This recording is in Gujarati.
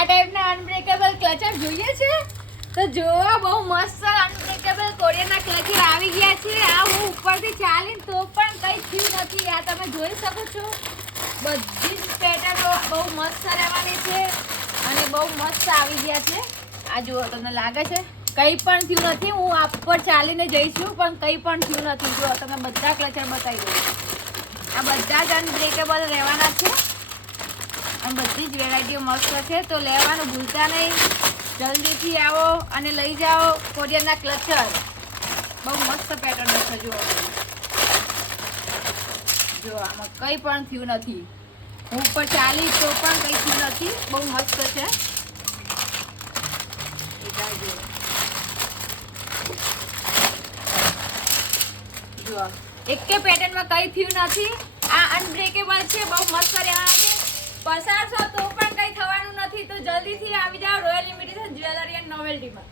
આ ટાઈપના અનબ્રેકેબલ ક્લચર જોઈએ છે તો જોવા બહુ મસ્ત અનબ્રેકેબલ કોરિયરના ક્લચર આવી ગયા છે. આ હું ઉપરથી ચાલીને તો પણ કંઈ થયું નથી. આ તમે જોઈ શકો છો બધી જ પેટર્નો બહુ મસ્ત રહેવાની છે અને બહુ મસ્ત આવી ગયા છે. આ જુઓ તમને લાગે છે કંઈ પણ થયું નથી. હું આ પર ચાલીને જઈશું પણ કંઈ પણ થયું નથી. જો તમે બધા ક્લચર બતાવી દો. આ બધા જ અનબ્રેકેબલ રહેવાના છે અને બધી જ વેરાયટીઓ મસ્ત છે. તો લેવાનું ભૂલતા નહીં. જલ્દીથી આવો અને લઈ જાઓ કોરિયરના ક્લચર. બહુ મસ્ત પેટર્ન છે. જો આમાં કંઈ પણ થયું નથી. હું ઉપર ચાલી તો પણ કંઈ થયું નથી. બહુ મસ્ત છે. જો એકે પેટર્નમાં કંઈ થયું નથી. આ અનબ્રેકેબલ છે. બહુ મસ્ત રહેવાના છે. પસાર છો તો પણ કંઈ થવાનું નથી. તો જલ્દીથી આવી જાઓ રોયલ ઇમિટેશન જ્વેલરી એન્ડ નોવેલ્ટીમાં.